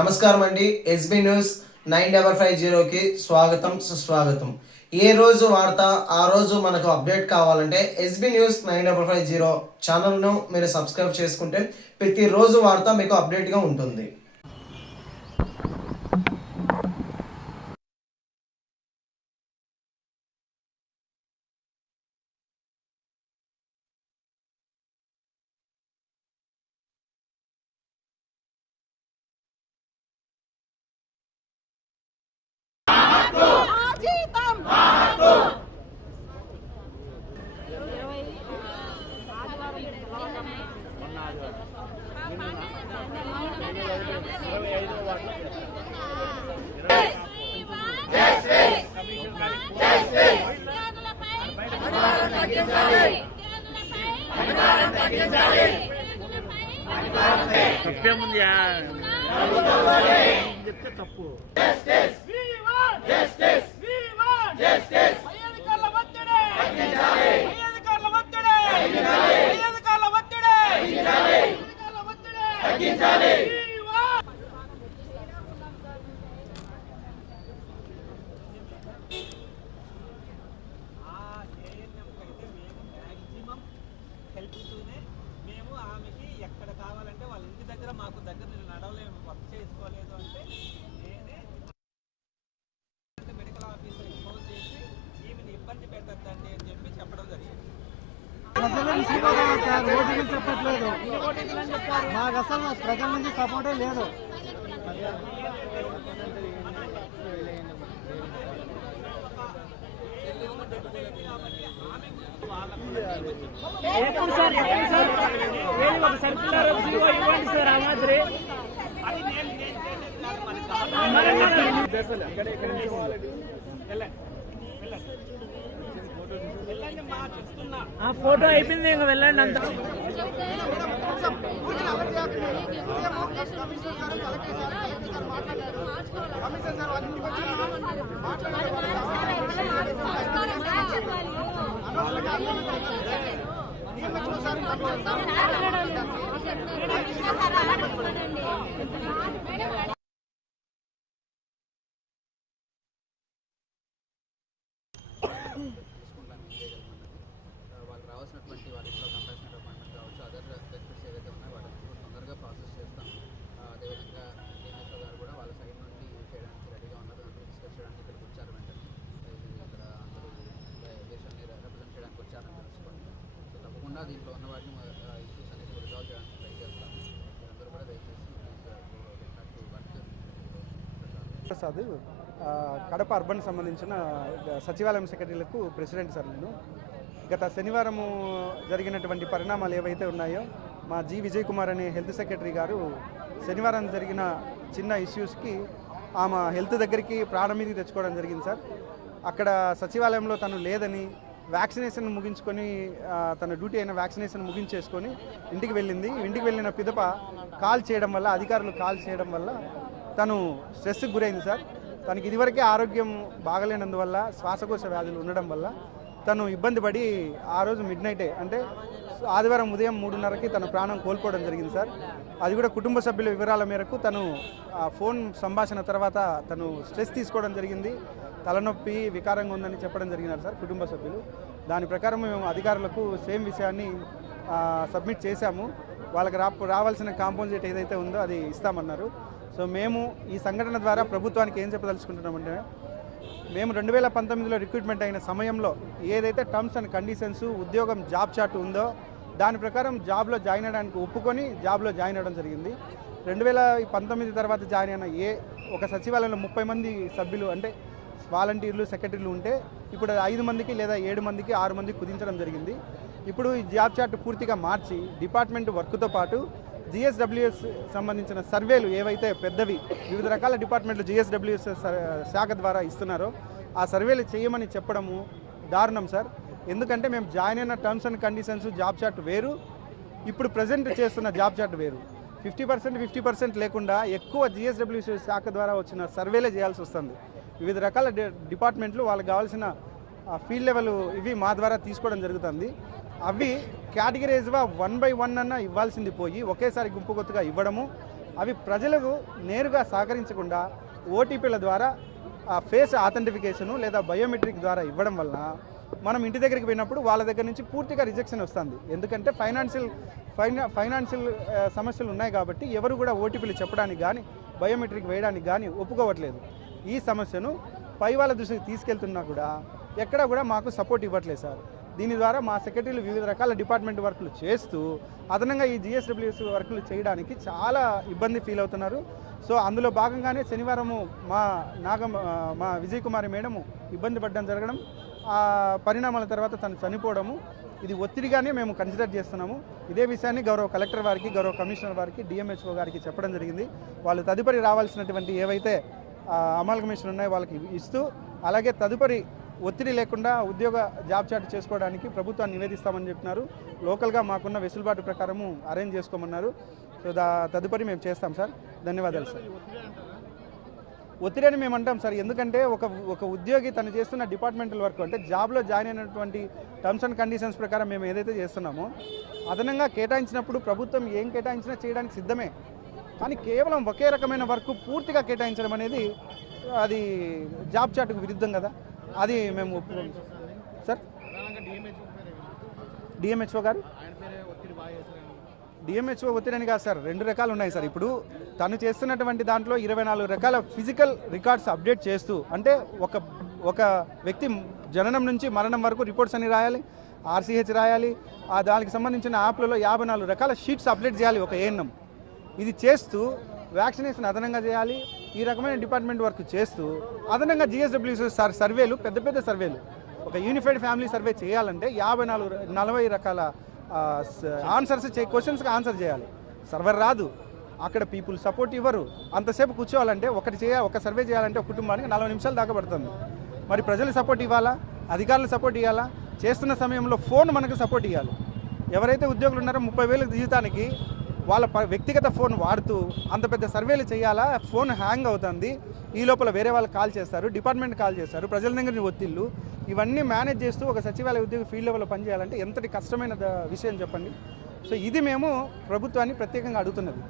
నమస్కారం అండి. SB news 9550కి స్వాగతం సుస్వాగతం. ఏ రోజు వార్త ఆ రోజు మనకు అప్డేట్ కావాలంటే ఎస్బీ న్యూస్ 9550 ఛానల్ను మీరు సబ్స్క్రైబ్ చేసుకుంటే ప్రతిరోజు వార్త మీకు అప్డేట్గా ఉంటుంది. తప్పేముంది చెప్తే తప్పు. మేము ఆమెకి ఎక్కడ కావాలంటే వాళ్ళ ఇంటి దగ్గర మాకు దగ్గర నడవలేము, వర్క్ చేసుకోలేదు అంటే నేనే మెడికల్ ఆఫీసర్కి ఫోన్ చేసి ఈమెను ఇబ్బంది పెట్టద్దండి అని చెప్పి చెప్పడం జరిగింది. చెప్పట్లేదు, మాకు అసలు ప్రజల నుంచి సపోర్టే లేదు. ఫోటో అయిపోయింది, ఇంకా వెళ్ళండి అంత. వాళ్ళకి రావాల్సినటువంటి వాళ్ళ ఇంట్లో కంపాషనెట్ అపాయింట్మెంట్ కావచ్చు, అదర్ బెనిఫిట్స్ ఏదైతే ఉన్నాయో వాటిని తొందరగా ప్రాసెస్ చేస్తాం. అదేవిధంగా డిఎంఎస్ఓ గారు కూడా వాళ్ళ సైడ్ నుండి చేయడానికి రెడీగా ఉన్నారు. అందరూ డిస్కస్ చేయడానికి ఇక్కడికి వచ్చారు. వెంటనే ఇక్కడ అందరూ దేశాన్ని రిప్రజెంట్ చేయడానికి వచ్చారని తెలుసుకోండి. సో తప్పకుండా దీంట్లో ఉన్న వాటిని ఇష్యూస్ అనేది రిజాల్వ్ చేయడానికి ట్రై చేస్తాం. అందరూ కూడా దయచేసి ప్రసాద్, కడప అర్బన్ సంబంధించిన సచివాలయం సెక్రటరీలకు ప్రెసిడెంట్ సార్. నేను గత శనివారము జరిగినటువంటి పరిణామాలు ఏవైతే ఉన్నాయో మా విజయ్ కుమార్ అనే హెల్త్ సెక్రటరీ గారు శనివారం జరిగిన చిన్న ఇష్యూస్కి ఆమె హెల్త్ దగ్గరికి ప్రాణం మీదకి తెచ్చుకోవడం జరిగింది సార్. అక్కడ సచివాలయంలో తను లేదని వ్యాక్సినేషన్ ముగించుకొని తన డ్యూటీ అయిన వ్యాక్సినేషన్ ముగించేసుకొని ఇంటికి వెళ్ళింది. ఇంటికి వెళ్ళిన పిదప కాల్ చేయడం వల్ల, అధికారులు కాల్ చేయడం వల్ల తను స్ట్రెస్కి గురైంది సార్. తనకి ఇదివరకే ఆరోగ్యం బాగలేనందువల్ల, శ్వాసకోశ వ్యాధులు ఉండడం వల్ల తను ఇబ్బంది పడి ఆ రోజు మిడ్ నైటే, అంటే ఆదివారం ఉదయం 3:30కి తన ప్రాణం కోల్పోవడం జరిగింది సార్. అది కూడా కుటుంబ సభ్యుల వివరాల మేరకు తను ఫోన్ సంభాషణ తర్వాత తను స్ట్రెస్ తీసుకోవడం జరిగింది, తలనొప్పి వికారంగా ఉందని చెప్పడం జరిగినారు సార్ కుటుంబ సభ్యులు. దాని ప్రకారం మేము అధికారులకు సేమ్ విషయాన్ని సబ్మిట్ చేశాము. వాళ్ళకి రావాల్సిన కాంపన్సేట్ ఏదైతే ఉందో అది ఇస్తామన్నారు. సో మేము ఈ సంఘటన ద్వారా ప్రభుత్వానికి ఏం చెప్పదలుచుకుంటున్నామంటే, మేము 2019లో రిక్రూట్మెంట్ అయిన సమయంలో ఏదైతే టర్మ్స్ అండ్ కండిషన్స్ ఉద్యోగం జాబ్ చార్ట్ ఉందో దాని ప్రకారం జాబ్లో జాయిన్ అవ్వడానికి ఒప్పుకొని జాబ్లో జాయిన్ అవ్వడం జరిగింది. 2019 తర్వాత జాయిన్ అయిన ఒక సచివాలయంలో 30 మంది సభ్యులు, అంటే వాలంటీర్లు, సెక్రటరీలు ఉంటే ఇప్పుడు 5 మందికి లేదా 7 మందికి 6 మందికి కుదించడం జరిగింది. ఇప్పుడు ఈ జాబ్ చార్ట్ పూర్తిగా మార్చి డిపార్ట్మెంట్ వర్క్తో పాటు జిఎస్డబ్ల్యూఎస్ సంబంధించిన సర్వేలు ఏవైతే పెద్దవి వివిధ రకాల డిపార్ట్మెంట్లు జిఎస్డబ్ల్యూఎస్ శాఖ ద్వారా ఇస్తున్నారో ఆ సర్వేలు చేయమని చెప్పడము దారుణం సార్. ఎందుకంటే మేము జాయిన్ అయిన terms and conditions job chart వేరు, ఇప్పుడు ప్రజెంట్ చేస్తున్న జాబ్ చార్ట్ వేరు. 50% లేకుండా ఎక్కువ జిఎస్డబ్ల్యూఎస్ శాఖ ద్వారా వచ్చిన సర్వేలే చేయాల్సి వస్తుంది. వివిధ రకాల డిపార్ట్మెంట్లు వాళ్ళకి కావాల్సిన ఫీల్డ్ లెవెల్ ఇవి మా ద్వారా తీసుకోవడం జరుగుతుంది. అవి కేటగిరైజ్గా 1 by 1 అన్న ఇవ్వాల్సింది పోయి ఒకేసారి గుంపు కొత్తగా ఇవ్వడము, అవి ప్రజలకు నేరుగా సహకరించకుండా ఓటీపీల ద్వారా ఫేస్ ఆథెంటిఫికేషను లేదా బయోమెట్రిక్ ద్వారా ఇవ్వడం వలన మనం ఇంటి దగ్గరికి పోయినప్పుడు వాళ్ళ దగ్గర నుంచి పూర్తిగా రిజెక్షన్ వస్తుంది. ఎందుకంటే ఫైనాన్షియల్ సమస్యలు ఉన్నాయి కాబట్టి ఎవరు కూడా ఓటీపీలు చెప్పడానికి కానీ బయోమెట్రిక్ వేయడానికి కానీ ఒప్పుకోవట్లేదు. ఈ సమస్యను పై వాళ్ళ దృష్టికి తీసుకెళ్తున్నా కూడా ఎక్కడా కూడా మాకు సపోర్ట్ ఇవ్వట్లేదు సార్. దీని ద్వారా మా సెక్రటరీలు వివిధ రకాల డిపార్ట్మెంట్ వర్కులు చేస్తూ అదనంగా ఈ జిఎస్డబ్ల్యూఎస్ వర్కులు చేయడానికి చాలా ఇబ్బంది ఫీల్ అవుతున్నారు. సో అందులో భాగంగానే శనివారము మా విజయ్ కుమారి మేడము ఇబ్బంది పడడం జరగడం, ఆ పరిణామాల తర్వాత తను చనిపోవడము, ఇది ఒత్తిడిగానే మేము కన్సిడర్ చేస్తున్నాము. ఇదే విషయాన్ని గౌరవ కలెక్టర్ వారికి, గౌరవ కమిషనర్ వారికి, డిఎంహెచ్ఓ గారికి చెప్పడం జరిగింది. వాళ్ళు తదుపరి రావాల్సినటువంటి ఏవైతే అమాల్గమేషన్ ఉన్నాయో వాళ్ళకి ఇస్తూ, అలాగే తదుపరి ఒత్తిడి లేకుండా జాబ్ చాట్ చేసుకోవడానికి ప్రభుత్వాన్ని నివేదిస్తామని చెప్పినారు. లోకల్గా మాకున్న వెసులుబాటు ప్రకారము అరేంజ్ చేసుకోమన్నారు. సో తదుపరి మేము చేస్తాం సార్. ధన్యవాదాలు సార్. ఒత్తిడి అని మేము అంటాం సార్, ఎందుకంటే ఒక ఉద్యోగి తను చేస్తున్న డిపార్ట్మెంటల్ వర్క్ అంటే జాబ్లో జాయిన్ అయినటువంటి టర్మ్స్ అండ్ కండిషన్స్ ప్రకారం మేము ఏదైతే చేస్తున్నామో అదనంగా కేటాయించినప్పుడు ప్రభుత్వం ఏం కేటాయించినా చేయడానికి సిద్ధమే. కానీ కేవలం ఒకే రకమైన వర్క్ పూర్తిగా కేటాయించడం అనేది అది జాబ్ చాట్కు విరుద్ధం కదా. అది మేము సార్ డిఎంహెచ్ఓ గారు డిఎంహెచ్ఓ ఒత్తిడి కాదు సార్, 2 రకాలు ఉన్నాయి సార్. ఇప్పుడు తను చేస్తున్నటువంటి దాంట్లో 24 రకాల ఫిజికల్ రికార్డ్స్ అప్డేట్ చేస్తూ, అంటే ఒక వ్యక్తి జననం నుంచి మరణం వరకు రిపోర్ట్స్ అన్ని రాయాలి, ఆర్సీహెచ్ రాయాలి, దానికి సంబంధించిన యాప్లలో 54 రకాల షీట్స్ అప్డేట్ చేయాలి ఒక ఏఎన్ఎం. ఇది చేస్తూ వ్యాక్సినేషన్ అదనంగా చేయాలి. ఈ రకమైన డిపార్ట్మెంట్ వర్క్ చేస్తూ అదనంగా జిఎస్డబ్ల్యూఎస్ సర్వేలు, పెద్ద సర్వేలు, ఒక యూనిఫైడ్ ఫ్యామిలీ సర్వే చేయాలంటే 40 రకాల ఆన్సర్స్ క్వశ్చన్స్కి ఆన్సర్ చేయాలి. సర్వర్ రాదు, అక్కడ పీపుల్ సపోర్ట్ ఇవ్వరు. అంతసేపు కూర్చోవాలంటే ఒక సర్వే చేయాలంటే ఒక కుటుంబానికి 40 నిమిషాలు దాకా పడుతుంది. మరి ప్రజలు సపోర్ట్ ఇవ్వాలా, అధికారులు సపోర్ట్ ఇవ్వాలా, చేస్తున్న సమయంలో ఫోన్ మనకు సపోర్ట్ ఇవ్వాలి. ఎవరైతే ఉద్యోగులు ఉన్నారో 30,000 జీతానికి వాళ్ళ వ్యక్తిగత ఫోన్ వాడుతూ అంత పెద్ద సర్వేలు చేయాలా? ఫోన్ హ్యాంగ్ అవుతుంది, ఈ లోపల వేరే వాళ్ళు కాల్ చేస్తారు, డిపార్ట్మెంట్ కాల్ చేస్తారు, ప్రజల దగ్గర ఒత్తిళ్ళు, ఇవన్నీ మేనేజ్ చేస్తూ ఒక సచివాలయ ఉద్యోగి ఫీల్డ్ లెవెల్లో పనిచేయాలంటే ఎంతటి కష్టమైన విషయం చెప్పండి. సో ఇది మేము ప్రభుత్వాన్ని ప్రత్యేకంగా అడుగుతున్నది.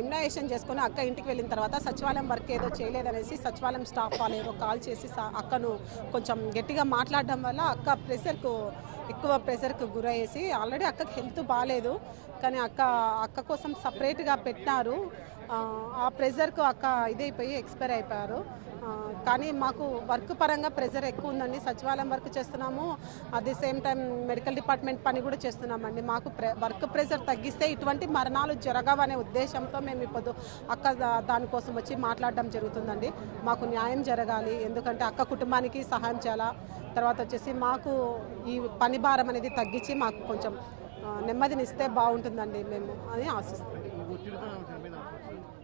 ఇమ్యునైజేషన్ చేసుకుని అక్క ఇంటికి వెళ్ళిన తర్వాత సచివాలయం వర్క్ ఏదో చేయలేదనేసి సచివాలయం స్టాఫ్ వాళ్ళు ఏదో కాల్ చేసి అక్కను కొంచెం గట్టిగా మాట్లాడడం వల్ల అక్క ఎక్కువ ప్రెషర్కు గురయ్యేసి, ఆల్రెడీ అక్కకి హెల్త్ బాగాలేదు కానీ అక్క కోసం సపరేట్గా పెట్టినారు. ఆ ప్రెషర్కు అక్క ఇదైపోయి ఎక్స్పైర్ అయిపోయారు. కానీ మాకు వర్క్ పరంగా ప్రెషర్ ఎక్కువ ఉందండి. సచివాలయం వర్క్ చేస్తున్నాము, at the same time medical department పని కూడా చేస్తున్నామండి. మాకు వర్క్ ప్రెషర్ తగ్గిస్తే ఇటువంటి మరణాలు జరగవనే ఉద్దేశంతో మేము ఇప్పుడు అక్క దానికోసం వచ్చి మాట్లాడడం జరుగుతుందండి. మాకు న్యాయం జరగాలి, ఎందుకంటే అక్క కుటుంబానికి సహాయం చేయాలా. తర్వాత వచ్చేసి మాకు ఈ పని భారం అనేది తగ్గించి మాకు కొంచెం నెమ్మదినిస్తే బాగుంటుందండి మేము అని ఆశిస్తున్నాం.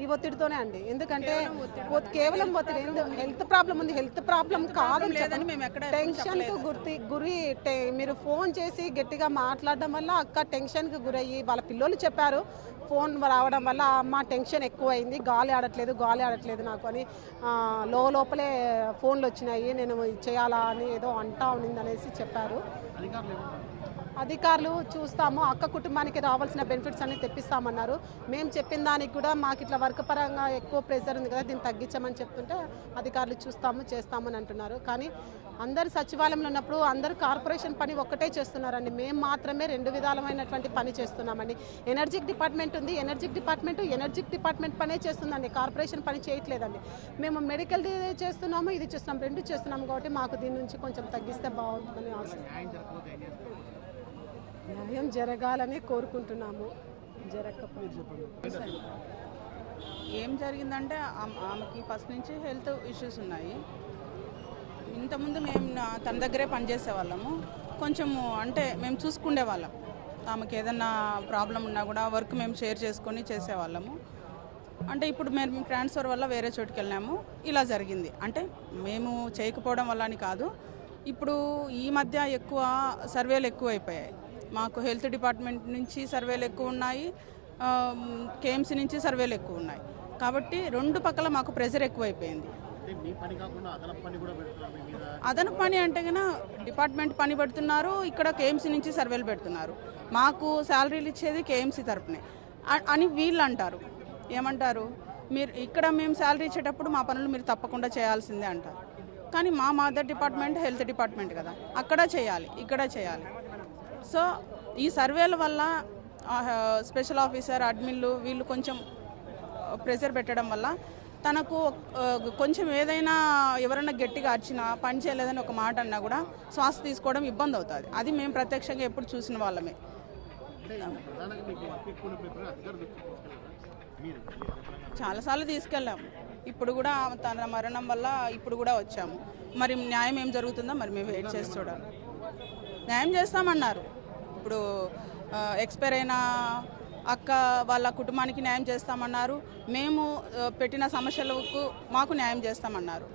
ఈ ఒత్తిడితోనే అండి, ఎందుకంటే కేవలం ఒత్తిడి, హెల్త్ ప్రాబ్లం ఉంది, హెల్త్ ప్రాబ్లం కాదు, టెన్షన్కు గురి మీరు ఫోన్ చేసి గట్టిగా మాట్లాడడం వల్ల అక్క టెన్షన్కి గురయ్యి వాళ్ళ పిల్లలు చెప్పారు. ఫోన్ రావడం వల్ల అమ్మ టెన్షన్ ఎక్కువైంది, గాలి ఆడట్లేదు నాకు అని లోపలే ఫోన్లు వచ్చినాయి, నేను చేయాలా అని ఏదో అంటా ఉన్నింది అనేసి చెప్పారు. అధికారులు చూస్తాము, అక్క కుటుంబానికి రావాల్సిన బెనిఫిట్స్ అన్ని తెప్పిస్తామన్నారు. మేము చెప్పిన దానికి కూడా మాకు ఇట్లా వర్క్ పరంగా ఎక్కువ ప్రెషర్ ఉంది కదా, దీన్ని తగ్గించమని చెప్తుంటే అధికారులు చేస్తామని అంటున్నారు. కానీ అందరు సచివాలయంలో ఉన్నప్పుడు అందరూ కార్పొరేషన్ పని ఒక్కటే చేస్తున్నారండి, మేము మాత్రమే 2 విధాలమైనటువంటి పని చేస్తున్నామండి. ఎనర్జిక్ డిపార్ట్మెంట్ ఉంది, ఎనర్జిక్ డిపార్ట్మెంట్ పనే చేస్తుందండి, కార్పొరేషన్ పని చేయట్లేదండి. మేము మెడికల్ చేస్తున్నాము, ఇది చేస్తున్నాము, 2 చేస్తున్నాము. కాబట్టి మాకు దీని నుంచి కొంచెం తగ్గిస్తే బాగుంటుందని ఆశిస్తున్నాము. న్యాయం జరగాలని కోరుకుంటున్నాము. ఏం జరిగిందంటే ఆమెకి ఫస్ట్ నుంచి హెల్త్ ఇష్యూస్ ఉన్నాయి. ఇంతకుముందు మేము తన దగ్గరే పనిచేసేవాళ్ళము, కొంచెము అంటే మేము చూసుకునే వాళ్ళం. ఆమెకి ఏదన్నా ప్రాబ్లం ఉన్నా కూడా వర్క్ మేము షేర్ చేసుకొని చేసేవాళ్ళము. అంటే ఇప్పుడు మేము ట్రాన్స్ఫర్ వల్ల వేరే చోటుకి వెళ్ళాము, ఇలా జరిగింది. అంటే మేము చేయకపోవడం వల్ల అని కాదు, ఇప్పుడు ఈ మధ్య ఎక్కువ సర్వేలు ఎక్కువ అయిపోయాయి. మాకు హెల్త్ డిపార్ట్మెంట్ నుంచి సర్వేలు ఎక్కువ ఉన్నాయి, కేఎంసీ నుంచి సర్వేలు ఎక్కువ ఉన్నాయి. కాబట్టి 2 పక్కల మాకు ప్రెషర్ ఎక్కువైపోయింది. అదనపు పని అంటే కన్నా డిపార్ట్మెంట్ పని పెడుతున్నారు, ఇక్కడ కేఎంసీ నుంచి సర్వేలు పెడుతున్నారు. మాకు శాలరీలు ఇచ్చేది కేఎంసీ తరపునే. అని వీళ్ళు అంటారు. ఏమంటారు, మీరు ఇక్కడ మేము శాలరీ ఇచ్చేటప్పుడు మా పనులు మీరు తప్పకుండా చేయాల్సిందే అంటారు. కానీ మా మదర్ డిపార్ట్మెంట్ హెల్త్ డిపార్ట్మెంట్ కదా, అక్కడ చేయాలి, ఇక్కడ చేయాలి. సో ఈ సర్వేల వల్ల స్పెషల్ ఆఫీసర్, అడ్మిన్లు వీళ్ళు కొంచెం ప్రెషర్ పెట్టడం వల్ల తనకు కొంచెం ఏదైనా ఎవరైనా గట్టిగా అరిచినా, పని చేయలేదని ఒక మాట అన్నా కూడా శ్వాస తీసుకోవడం ఇబ్బంది అవుతుంది. అది మేము ప్రత్యక్షంగా ఎప్పుడు చూసిన వాళ్ళమే. చాలాసార్లు తీసుకెళ్ళాము. ఇప్పుడు కూడా తన మరణం వల్ల ఇప్పుడు కూడా వచ్చాము. మరి న్యాయం ఏం జరుగుతుందో మరి మేము వెయిట్ చేసి చూడాలి. న్యాయం చేస్తామన్నారు. ఇప్పుడు ఎక్స్పైర్ అయిన అక్క వాళ్ళ కుటుంబానికి న్యాయం చేస్తామన్నారు. మేము పెట్టిన సమస్యలకు మాకు న్యాయం చేస్తామన్నారు.